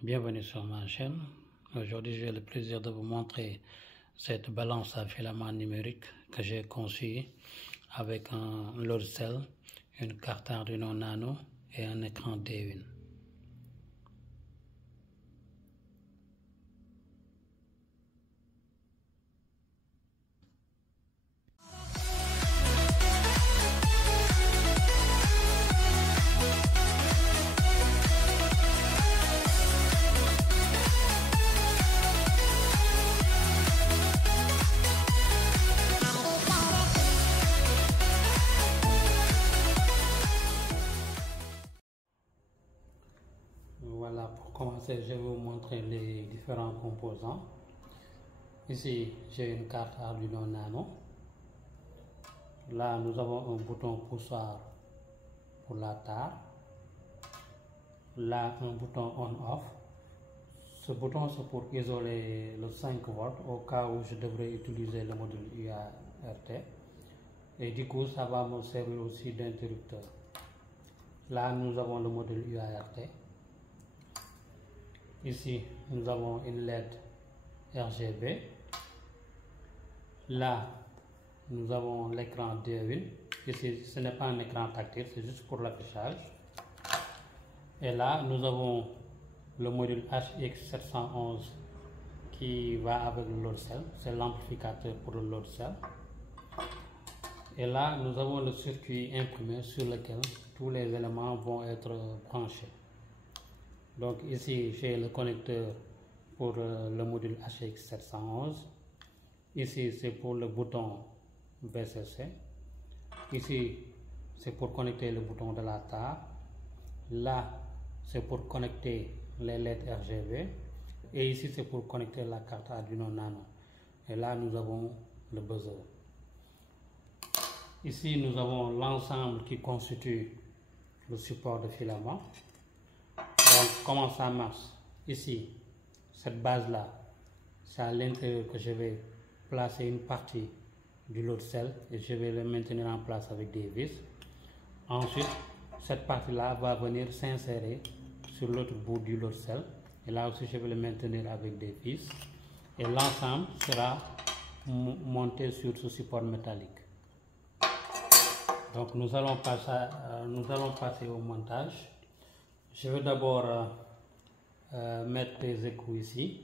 Bienvenue sur ma chaîne. Aujourd'hui, j'ai le plaisir de vous montrer cette balance à filament numérique que j'ai conçue avec un load cell, une carte Arduino Nano et un écran D1. Voilà, pour commencer, je vais vous montrer les différents composants. Ici, j'ai une carte Arduino Nano. Là, nous avons un bouton poussoir pour la tare. Là, un bouton on-off. Ce bouton, c'est pour isoler le 5 volts au cas où je devrais utiliser le module UART. Et du coup, ça va me servir aussi d'interrupteur. Là, nous avons le module UART. Ici, nous avons une LED RGB. Là, nous avons l'écran D1. Ici, ce n'est pas un écran tactile, c'est juste pour l'affichage. Et là, nous avons le module HX711 qui va avec le load cell. C'est l'amplificateur pour le load cell. Et là, nous avons le circuit imprimé sur lequel tous les éléments vont être branchés. Donc ici, j'ai le connecteur pour le module HX711. Ici, c'est pour le bouton VCC. Ici, c'est pour connecter le bouton de la tare. Là, c'est pour connecter les LED RGB. Et ici, c'est pour connecter la carte Arduino Nano. Et là, nous avons le buzzer. Ici, nous avons l'ensemble qui constitue le support de filament. Donc, comment ça marche? Ici, cette base-là, c'est à l'intérieur que je vais placer une partie du load cell et je vais le maintenir en place avec des vis. Ensuite, cette partie-là va venir s'insérer sur l'autre bout du load cell et là aussi, je vais le maintenir avec des vis et l'ensemble sera monté sur ce support métallique. Donc, nous allons passer au montage. Je vais d'abord mettre des écrous ici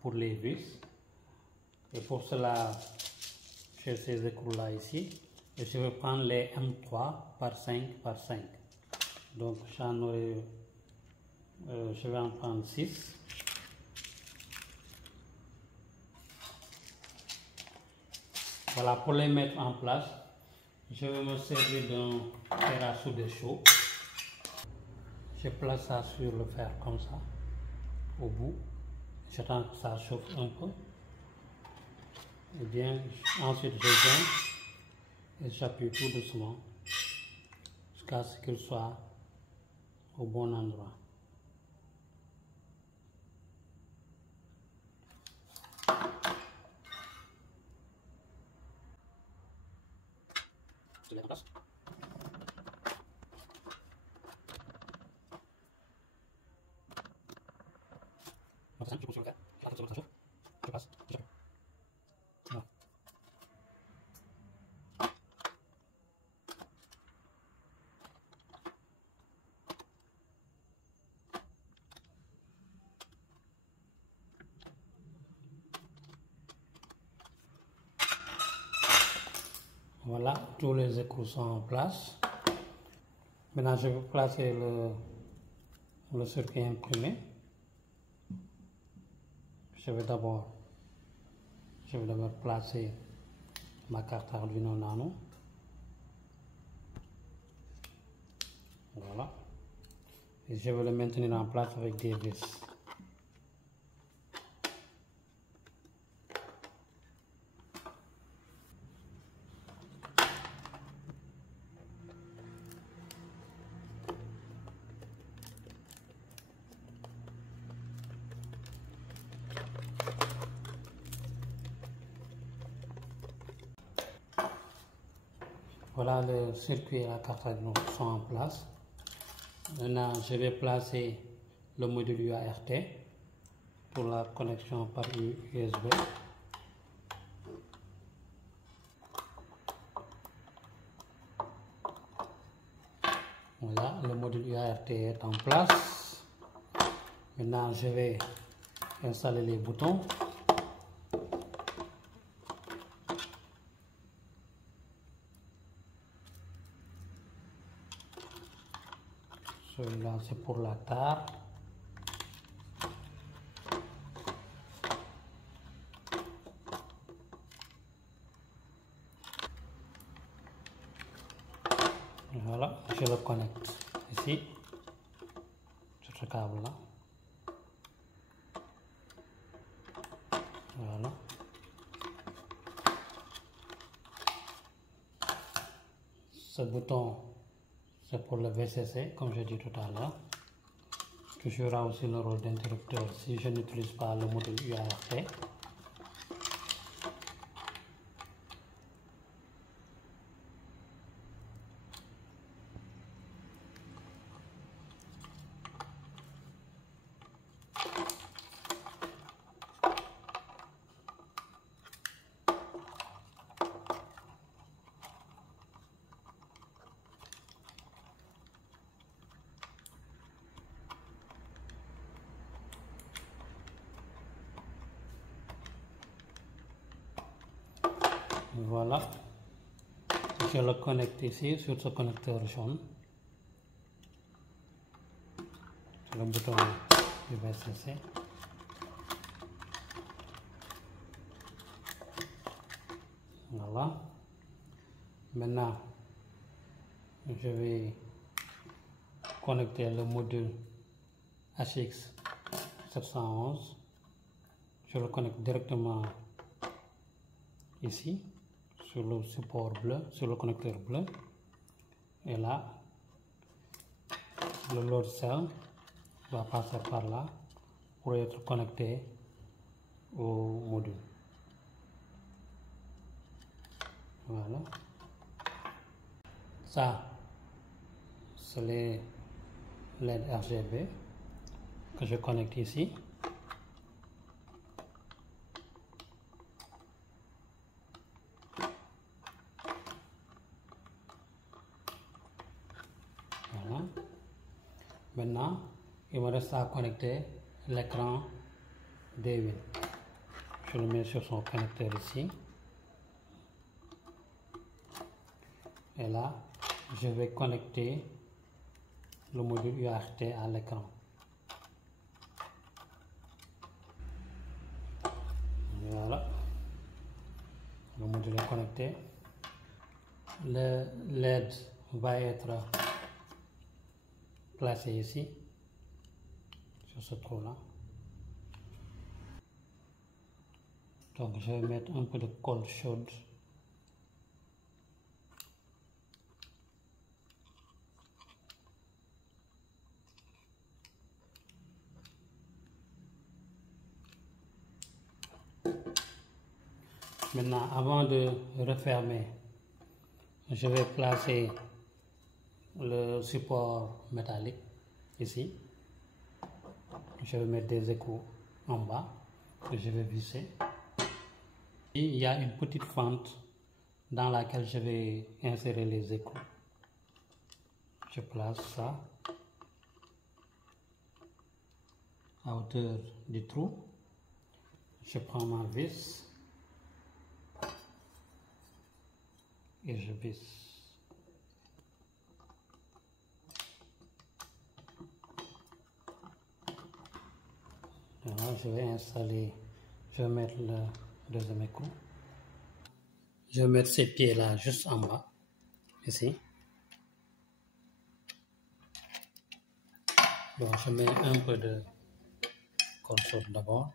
pour les vis. Et pour cela, j'ai ces écrous-là ici. Et je vais prendre les M3 par 5 par 5. Donc, je vais en prendre 6. Voilà, pour les mettre en place, je vais me servir d'un fer à souder chaud. Je place ça sur le fer comme ça, au bout. J'attends que ça chauffe un peu. Et bien, ensuite je viens et j'appuie tout doucement jusqu'à ce qu'il soit au bon endroit. Je mets en place. Je pousse sur le fer, j'attends que ça chauffe, je passe, j'appuie. Voilà. Voilà, tous les écrous sont en place. Maintenant, je vais placer le circuit imprimé. Je vais d'abord placer ma carte Arduino Nano. Voilà. Et je vais le maintenir en place avec des vis. Voilà, le circuit et la carte Arduino sont en place. Maintenant, je vais placer le module UART pour la connexion par USB. Voilà, le module UART est en place. Maintenant, je vais installer les boutons. Celui-là, c'est pour la tare. Voilà, je le connecte ici, sur ce câble-là. Voilà. Ce bouton, c'est pour le VCC, comme j'ai dit tout à l'heure, qui jouera aussi le rôle d'interrupteur si je n'utilise pas le module UART. Voilà, je le connecte ici sur ce connecteur jaune, sur le bouton du VCC. Voilà, maintenant je vais connecter le module HX 711. Je le connecte directement ici sur le support bleu, sur le connecteur bleu, et là le load cell va passer par là pour être connecté au module. Voilà, ça c'est les LED RGB que je connecte ici. Voilà. Maintenant, il me reste à connecter l'écran DWIN. Je le mets sur son connecteur ici. Et là, je vais connecter le module UART à l'écran. Voilà, le module est connecté. Le LED va être placé ici, sur ce trou-là. Donc je vais mettre un peu de colle chaude. Maintenant, avant de refermer, je vais placer le support métallique ici. Je vais mettre des écrous en bas que je vais visser. Et il y a une petite fente dans laquelle je vais insérer les écrous. Je place ça à hauteur du trou. Je prends ma vis et je visse. Alors, je vais installer, je vais mettre le deuxième écrou. Je vais mettre ces pieds-là juste en bas, ici. Bon, je mets un peu de colle chaude d'abord.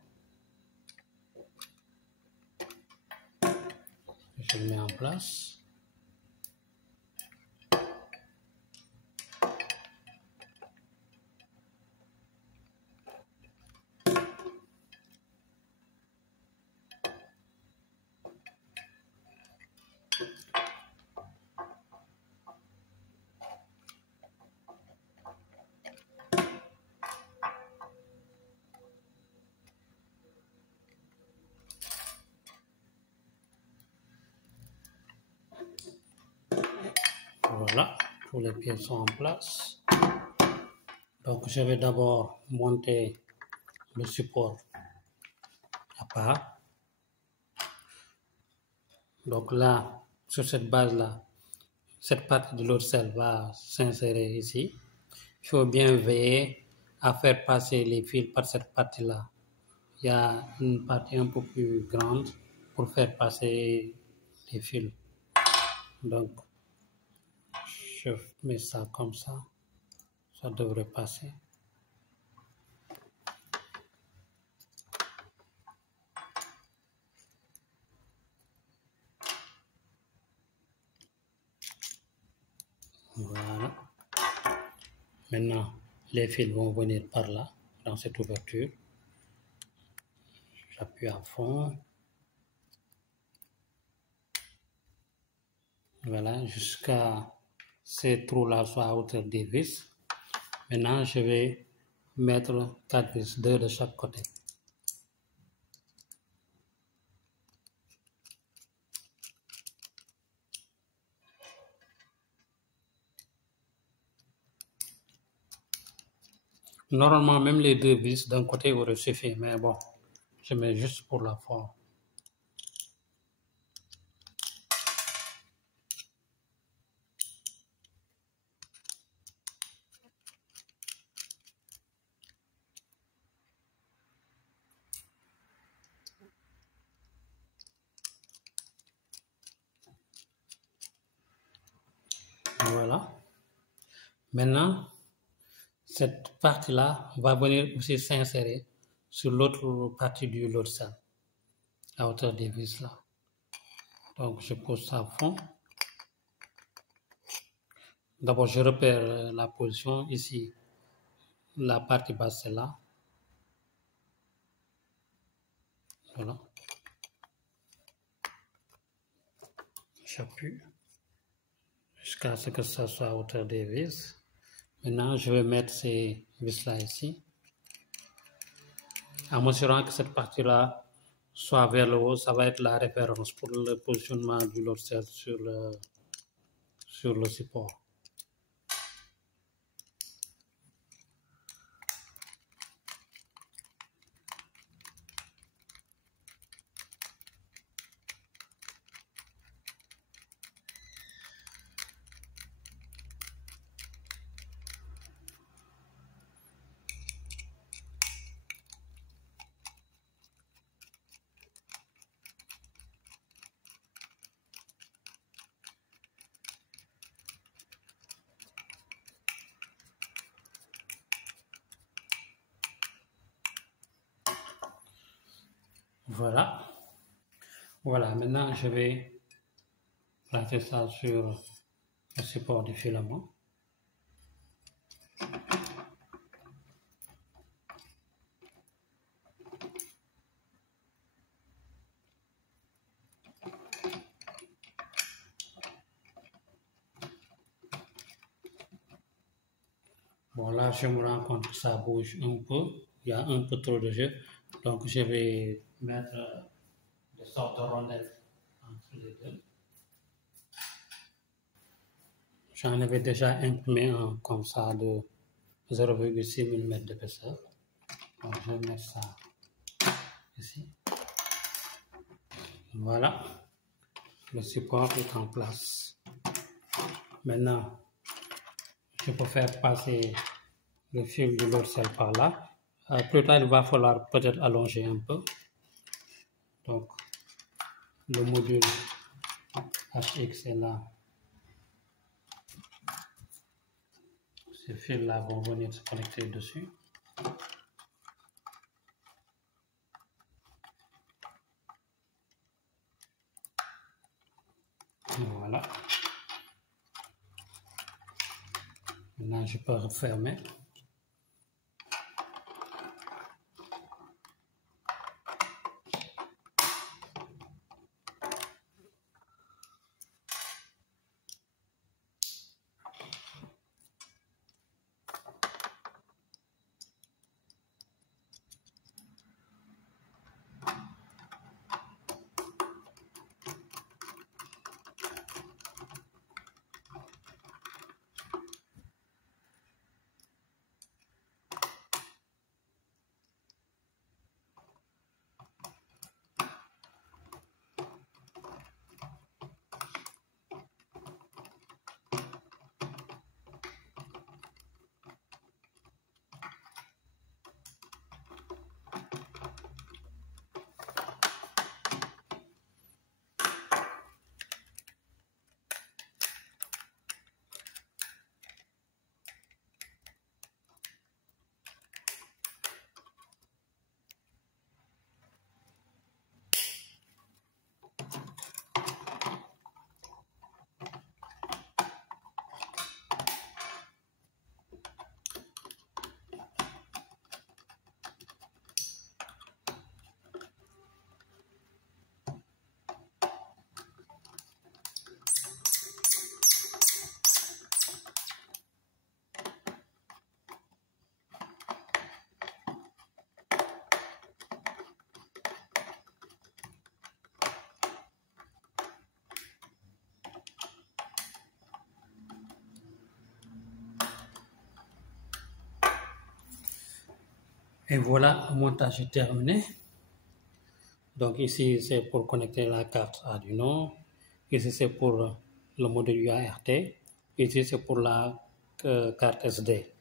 Je le mets en place. Voilà, tous les pieds sont en place. Donc je vais d'abord monter le support à part. Donc là, sur cette base-là, cette partie de l'autre selle va s'insérer ici. Il faut bien veiller à faire passer les fils par cette partie-là. Il y a une partie un peu plus grande pour faire passer les fils. Donc, je mets ça comme ça devrait passer. Voilà. Maintenant, les fils vont venir par là, dans cette ouverture. J'appuie à fond. Voilà, jusqu'à ces trous-là soient à hauteur des vis. Maintenant, je vais mettre 4 vis, 2 de chaque côté. Normalement, même les 2 vis d'un côté auraient suffi, mais bon, je mets juste pour la forme. Voilà. Maintenant, cette partie-là va venir aussi s'insérer sur l'autre partie du lot de à hauteur des vis là. Donc, je pose ça à fond. D'abord, je repère la position ici. La partie basse, c'est là. Voilà. J'appuie jusqu'à ce que ça soit à hauteur des vis. Maintenant, je vais mettre ces vis-là ici, en m'assurant que cette partie-là soit vers le haut. Ça va être la référence pour le positionnement du lorcel sur le support. Voilà. Voilà, maintenant je vais placer ça sur le support du filament. Bon, là, je me rends compte que ça bouge un peu. Il y a un peu trop de jeu. Donc, je vais mettre des sortes de rondelles entre les deux. J'en avais déjà imprimé un comme ça de 0,6 mm d'épaisseur. Donc, je vais mettre ça ici. Voilà. Le support est en place. Maintenant, je peux faire passer le fil de lorcel par là. Plus tard, il va falloir peut-être allonger un peu. Donc, le module HX est là. Ces fils-là vont venir se connecter dessus. Voilà. Maintenant, je peux refermer. Et voilà, le montage est terminé. Donc ici, c'est pour connecter la carte Arduino. Ici, c'est pour le module UART. Ici, c'est pour la carte SD.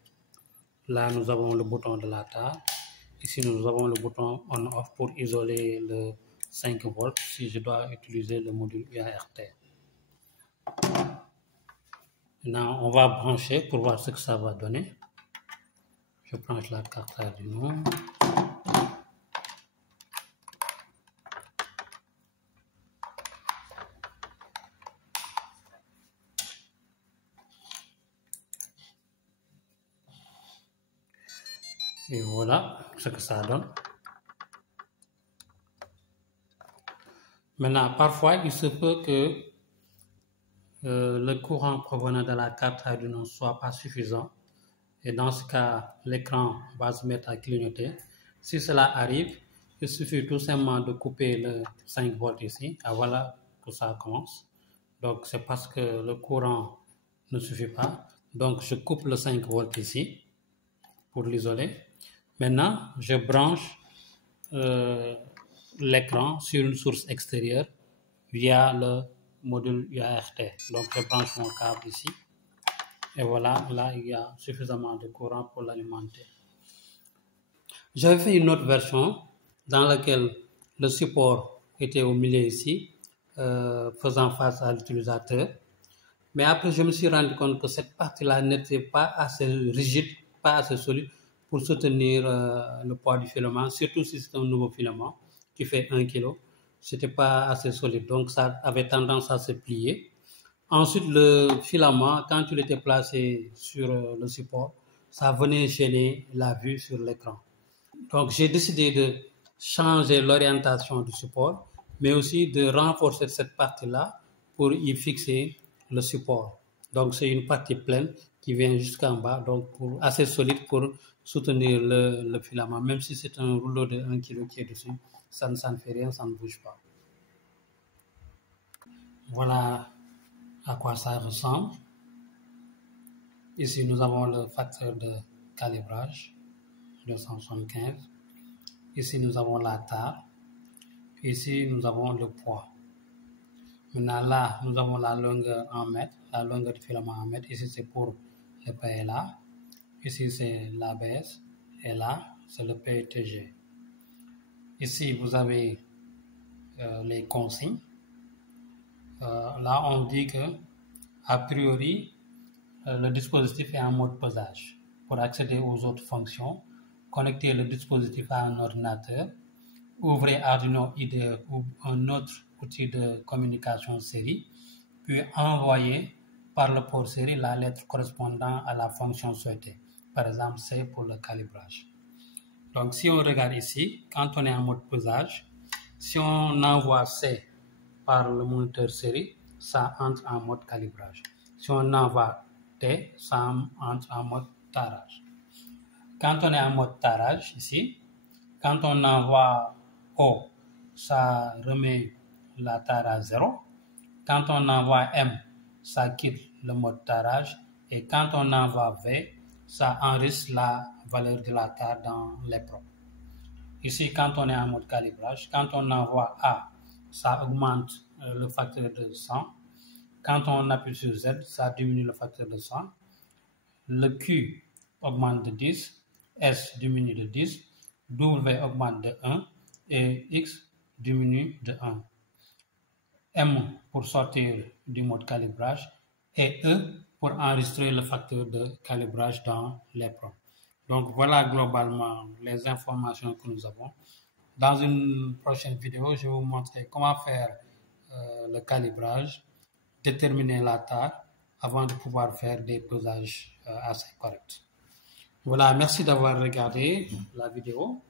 Là, nous avons le bouton de la table. Ici, nous avons le bouton on-off pour isoler le 5 volts si je dois utiliser le module UART. Maintenant, on va brancher pour voir ce que ça va donner. Je branche la carte Arduino. Et voilà ce que ça donne. Maintenant, parfois, il se peut que le courant provenant de la carte Arduino ne soit pas suffisant. Et dans ce cas, l'écran va se mettre à clignoter. Si cela arrive, il suffit tout simplement de couper le 5 volts ici. Et voilà que ça commence. Donc, c'est parce que le courant ne suffit pas. Donc, je coupe le 5 volts ici pour l'isoler. Maintenant, je branche l'écran sur une source extérieure via le module UART. Donc, je branche mon câble ici. Et voilà, là, il y a suffisamment de courant pour l'alimenter. J'avais fait une autre version dans laquelle le support était au milieu ici, faisant face à l'utilisateur. Mais après, je me suis rendu compte que cette partie-là n'était pas assez rigide, pas assez solide pour soutenir le poids du filament, surtout si c'est un nouveau filament qui fait 1 kg. Ce n'était pas assez solide, donc ça avait tendance à se plier. Ensuite, le filament, quand il était placé sur le support, ça venait gêner la vue sur l'écran. Donc, j'ai décidé de changer l'orientation du support, mais aussi de renforcer cette partie-là pour y fixer le support. Donc, c'est une partie pleine qui vient jusqu'en bas, donc assez solide pour soutenir le filament. Même si c'est un rouleau de 1 kg qui est dessus, ça ne fait rien, ça ne bouge pas. Voilà à quoi ça ressemble. Ici, nous avons le facteur de calibrage, 275. Ici, nous avons la tare. Ici, nous avons le poids. Maintenant, là, nous avons la longueur en mètres, la longueur du filament en mètres. Ici, c'est pour le PLA. Ici, c'est l'ABS. Et là, c'est le PETG. Ici, vous avez les consignes. Là, on dit que, a priori, le dispositif est en mode pesage. Pour accéder aux autres fonctions, connecter le dispositif à un ordinateur, ouvrez Arduino IDE ou un autre outil de communication série, puis envoyer par le port série la lettre correspondant à la fonction souhaitée. Par exemple, C pour le calibrage. Donc, si on regarde ici, quand on est en mode pesage, si on envoie C par le moniteur série, ça entre en mode calibrage. Si on envoie T, ça entre en mode tarage. Quand on est en mode tarage, ici, quand on envoie O, ça remet la tare à 0. Quand on envoie M, ça quitte le mode tarage. Et quand on envoie V, ça enregistre la valeur de la tare dans l'EPROM. Ici, quand on est en mode calibrage, quand on envoie A, ça augmente le facteur de 100. Quand on appuie sur Z, ça diminue le facteur de 100. Le Q augmente de 10, S diminue de 10, W augmente de 1 et X diminue de 1. M pour sortir du mode calibrage et E pour enregistrer le facteur de calibrage dans l'EPROM. Donc voilà globalement les informations que nous avons. Dans une prochaine vidéo, je vais vous montrer comment faire le calibrage, déterminer la tare avant de pouvoir faire des pesages assez corrects. Voilà, merci d'avoir regardé la vidéo.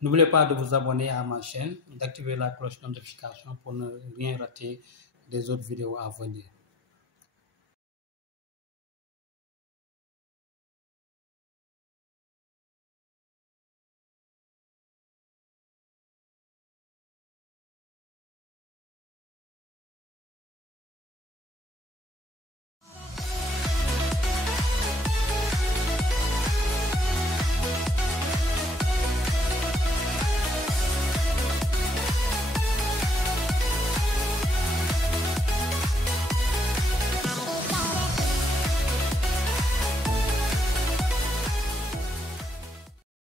N'oubliez pas de vous abonner à ma chaîne, d'activer la cloche de notification pour ne rien rater des autres vidéos à venir.